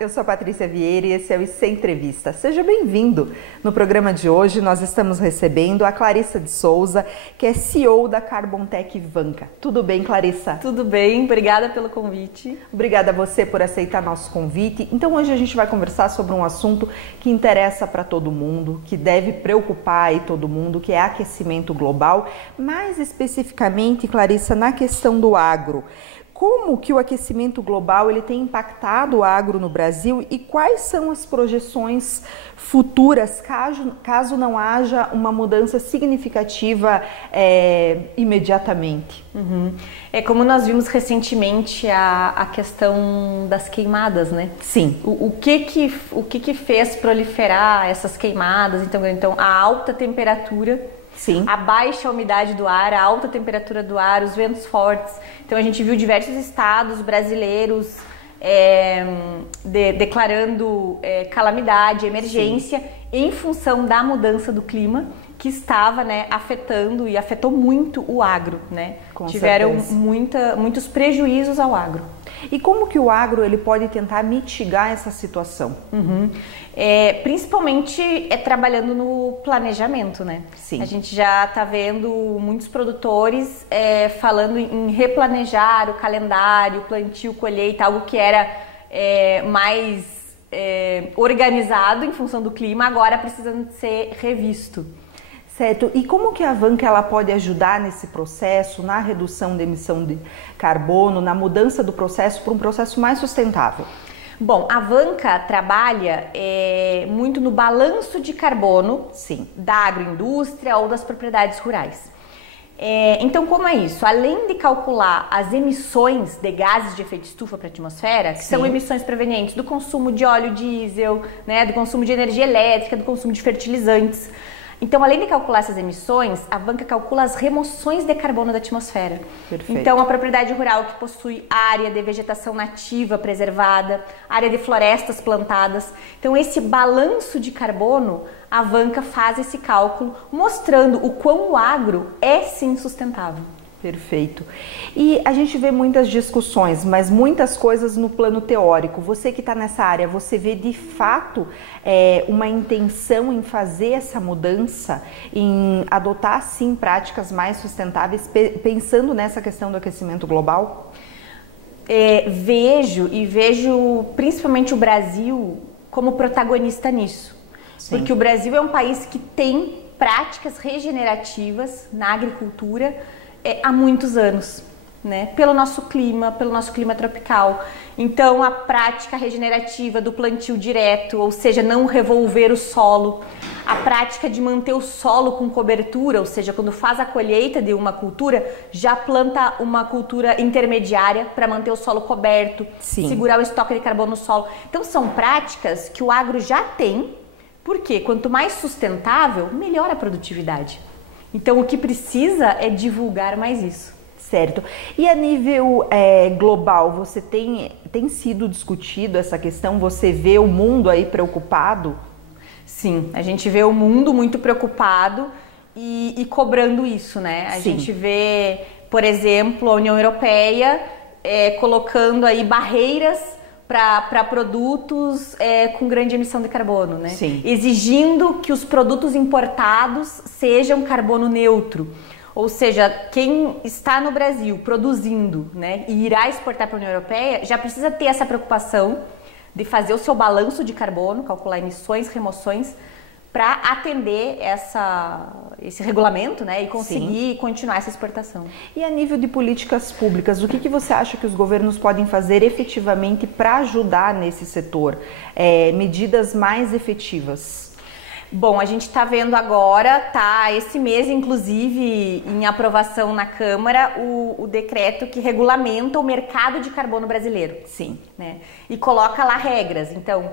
eu sou a Patrícia Vieira e esse é o IC Entrevista. Seja bem-vindo. No programa de hoje nós estamos recebendo a Clarissa de Souza, que é CEO da Carbontec Vanka. Tudo bem, Clarissa? Tudo bem, obrigada pelo convite. Obrigada a você por aceitar nosso convite. Então hoje a gente vai conversar sobre um assunto que interessa para todo mundo, que deve preocupar aí todo mundo, que é aquecimento global, mais especificamente, Clarissa, na questão do agro. Como que o aquecimento global ele tem impactado o agro no Brasil e quais são as projeções futuras caso não haja uma mudança significativa imediatamente? É como nós vimos recentemente a questão das queimadas, né? Sim. O que fez proliferar essas queimadas? Então a alta temperatura. Sim. A baixa umidade do ar, a alta temperatura do ar, os ventos fortes. Então a gente viu diversos estados brasileiros declarando calamidade, emergência, sim, em função da mudança do clima que estava, né, afetando e afetou muito o agro, né? Tiveram muitos prejuízos ao agro. E como que o agro ele pode tentar mitigar essa situação? Principalmente trabalhando no planejamento, né? Sim. A gente já está vendo muitos produtores falando em replanejar o calendário, plantio, colheita, algo que era mais organizado em função do clima, agora precisando ser revisto. Certo. E como que a Vanka ela pode ajudar nesse processo, na redução da emissão de carbono, na mudança do processo para um processo mais sustentável? Bom, a Vanka trabalha muito no balanço de carbono, sim, da agroindústria ou das propriedades rurais. Então, como é isso? Além de calcular as emissões de gases de efeito estufa para a atmosfera, que sim, são emissões provenientes do consumo de óleo diesel, né, do consumo de energia elétrica, do consumo de fertilizantes. Então, além de calcular essas emissões, a Vanka calcula as remoções de carbono da atmosfera. Perfeito. Então, a propriedade rural que possui área de vegetação nativa preservada, área de florestas plantadas. Então, esse balanço de carbono, a Vanka faz esse cálculo, mostrando o quão o agro é sim sustentável. Perfeito. E a gente vê muitas discussões, mas muitas coisas no plano teórico. Você que está nessa área, você vê de fato uma intenção em fazer essa mudança, em adotar sim práticas mais sustentáveis, pensando nessa questão do aquecimento global? Vejo principalmente o Brasil como protagonista nisso. Sim. Porque o Brasil é um país que tem práticas regenerativas na agricultura há muitos anos, né? Pelo nosso clima tropical. Então, a prática regenerativa do plantio direto, ou seja, não revolver o solo, a prática de manter o solo com cobertura, ou seja, quando faz a colheita de uma cultura, já planta uma cultura intermediária para manter o solo coberto, sim, segurar o estoque de carbono no solo. Então, são práticas que o agro já tem, porque quanto mais sustentável, melhor a produtividade. Então, o que precisa é divulgar mais isso. Certo. E a nível global, você tem sido discutido essa questão? Você vê o mundo aí preocupado? Sim, a gente vê o mundo muito preocupado e cobrando isso, né? A gente vê, por exemplo, a União Europeia colocando aí barreiras para produtos com grande emissão de carbono, né? Sim. Exigindo que os produtos importados sejam carbono neutro. Ou seja, quem está no Brasil produzindo, né, e irá exportar para a União Europeia já precisa ter essa preocupação de fazer o seu balanço de carbono, calcular emissões, remoções, para atender esse regulamento, né, e conseguir, sim, continuar essa exportação. E a nível de políticas públicas, o que você acha que os governos podem fazer efetivamente para ajudar nesse setor? Medidas mais efetivas? Bom, a gente está vendo agora, esse mês, inclusive, em aprovação na Câmara, o decreto que regulamenta o mercado de carbono brasileiro. Sim. Né? E coloca lá regras. Então,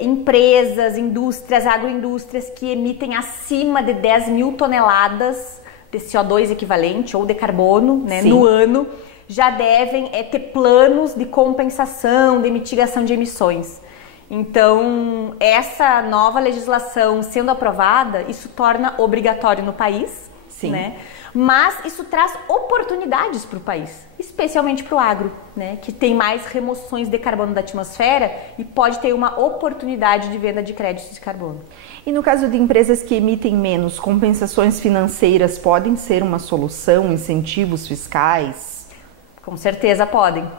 empresas, indústrias, agroindústrias que emitem acima de 10 mil toneladas de CO2 equivalente ou de carbono, né, no ano, já devem ter planos de compensação, de mitigação de emissões. Então, essa nova legislação sendo aprovada, isso torna obrigatório no país Sim. Né? Mas isso traz oportunidades para o país, especialmente para o agro, né? Que tem mais remoções de carbono da atmosfera e pode ter uma oportunidade de venda de créditos de carbono. E no caso de empresas que emitem menos, compensações financeiras podem ser uma solução, incentivos fiscais? Com certeza podem.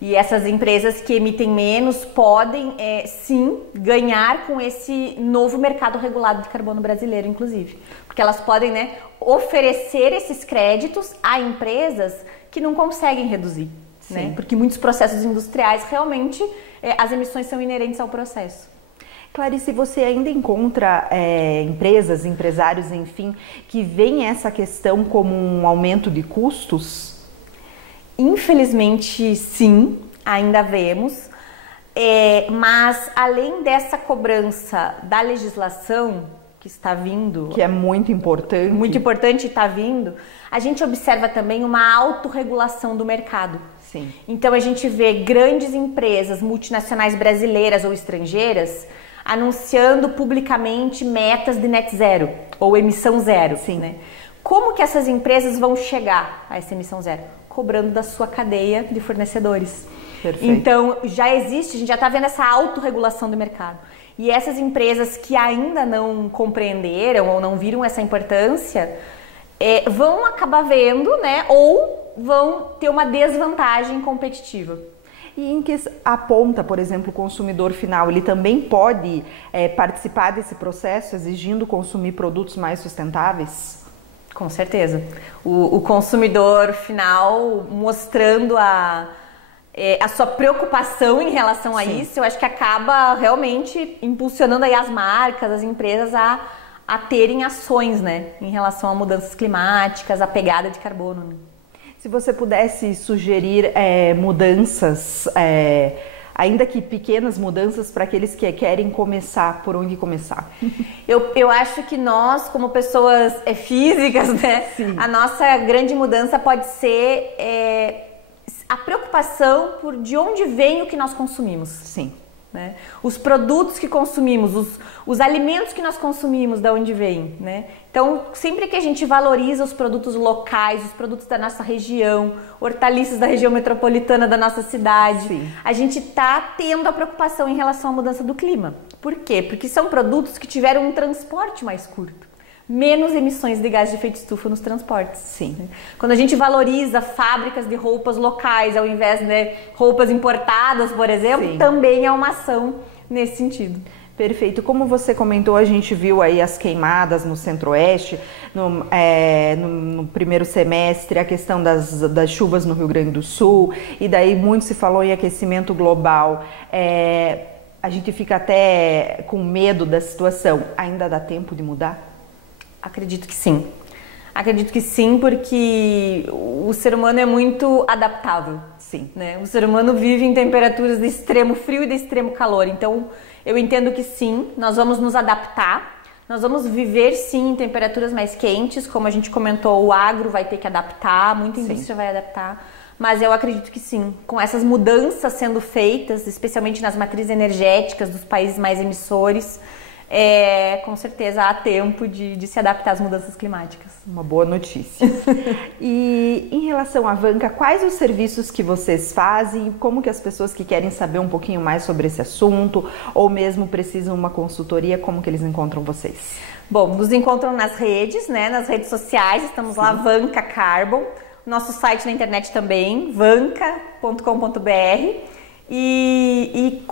E essas empresas que emitem menos podem, sim, ganhar com esse novo mercado regulado de carbono brasileiro, inclusive. Porque elas podem, né, oferecer esses créditos a empresas que não conseguem reduzir. Né? Porque muitos processos industriais, realmente, as emissões são inerentes ao processo. Clarice, você ainda encontra empresas, empresários, enfim, que veem essa questão como um aumento de custos? Infelizmente, sim, ainda vemos, mas além dessa cobrança da legislação que está vindo... Que é muito importante. Muito importante está vindo, a gente observa também uma autorregulação do mercado. Sim. Então, a gente vê grandes empresas multinacionais brasileiras ou estrangeiras anunciando publicamente metas de net zero ou emissão zero. Sim. Né? Como que essas empresas vão chegar a essa emissão zero? Cobrando da sua cadeia de fornecedores. Perfeito. Então, já existe, a gente já está vendo essa autorregulação do mercado. E essas empresas que ainda não compreenderam ou não viram essa importância, vão acabar vendo, né, ou vão ter uma desvantagem competitiva. E em que aponta, por exemplo, o consumidor final, ele também pode participar desse processo exigindo consumir produtos mais sustentáveis? Com certeza. O consumidor final mostrando a sua preocupação em relação a Sim. isso, eu acho que acaba realmente impulsionando aí as marcas, as empresas a terem ações, né, em relação a mudanças climáticas, a pegada de carbono. Né? Se você pudesse sugerir mudanças, ainda que pequenas mudanças, para aqueles que querem começar, por onde começar? Eu acho que nós, como pessoas físicas, né, a nossa grande mudança pode ser a preocupação por de onde vem o que nós consumimos. Sim. Né? Os produtos que consumimos, os alimentos que nós consumimos, de onde vem, né? Então, sempre que a gente valoriza os produtos locais, os produtos da nossa região, hortaliças da região metropolitana da nossa cidade, Sim. a gente está tendo a preocupação em relação à mudança do clima. Por quê? Porque são produtos que tiveram um transporte mais curto. Menos emissões de gás de efeito estufa nos transportes. Sim. Quando a gente valoriza fábricas de roupas locais ao invés de roupas importadas, por exemplo, Sim. também é uma ação nesse sentido. Perfeito. Como você comentou, a gente viu aí as queimadas no Centro-Oeste, no primeiro semestre, a questão das chuvas no Rio Grande do Sul, e daí muito se falou em aquecimento global. A gente fica até com medo da situação. Ainda dá tempo de mudar? Acredito que sim. Acredito que sim, porque o ser humano é muito adaptável. Sim. Né? O ser humano vive em temperaturas de extremo frio e de extremo calor. Então, eu entendo que sim, nós vamos nos adaptar. Nós vamos viver sim em temperaturas mais quentes, como a gente comentou, o agro vai ter que adaptar, muita indústria vai adaptar. Mas eu acredito que sim, com essas mudanças sendo feitas, especialmente nas matrizes energéticas dos países mais emissores, com certeza há tempo de se adaptar às mudanças climáticas. Uma boa notícia. E em relação à Vanka, quais os serviços que vocês fazem e como que as pessoas que querem saber um pouquinho mais sobre esse assunto ou mesmo precisam de uma consultoria, como que eles encontram vocês? Bom, nos encontram nas redes, né? Nas redes sociais, estamos lá, Vanka Carbon. Nosso site na internet também, vanka.com.br. E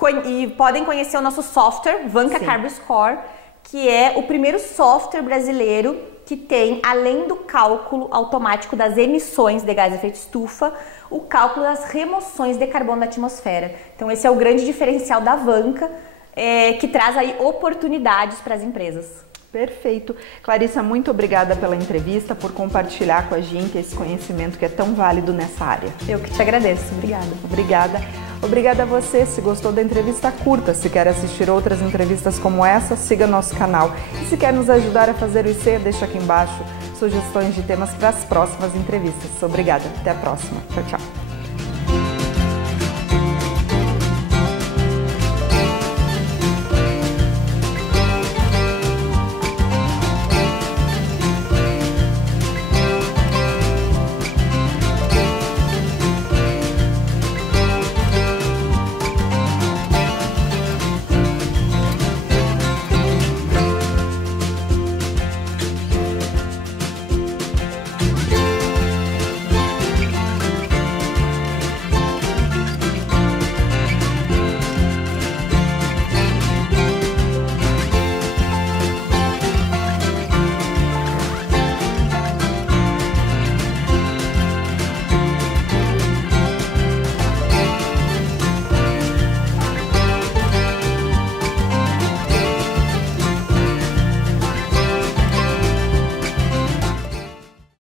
podem conhecer o nosso software, Vanka Carbon Score, que é o primeiro software brasileiro que tem, além do cálculo automático das emissões de gás de efeito estufa, o cálculo das remoções de carbono da atmosfera. Então esse é o grande diferencial da Vanka, que traz aí oportunidades para as empresas. Perfeito. Clarissa, muito obrigada pela entrevista, por compartilhar com a gente esse conhecimento que é tão válido nessa área. Eu que te agradeço. Obrigada. Obrigada. Obrigada a você. Se gostou da entrevista, curta. Se quer assistir outras entrevistas como essa, siga nosso canal. E se quer nos ajudar a fazer o IC, deixa aqui embaixo sugestões de temas para as próximas entrevistas. Obrigada. Até a próxima. Tchau, tchau.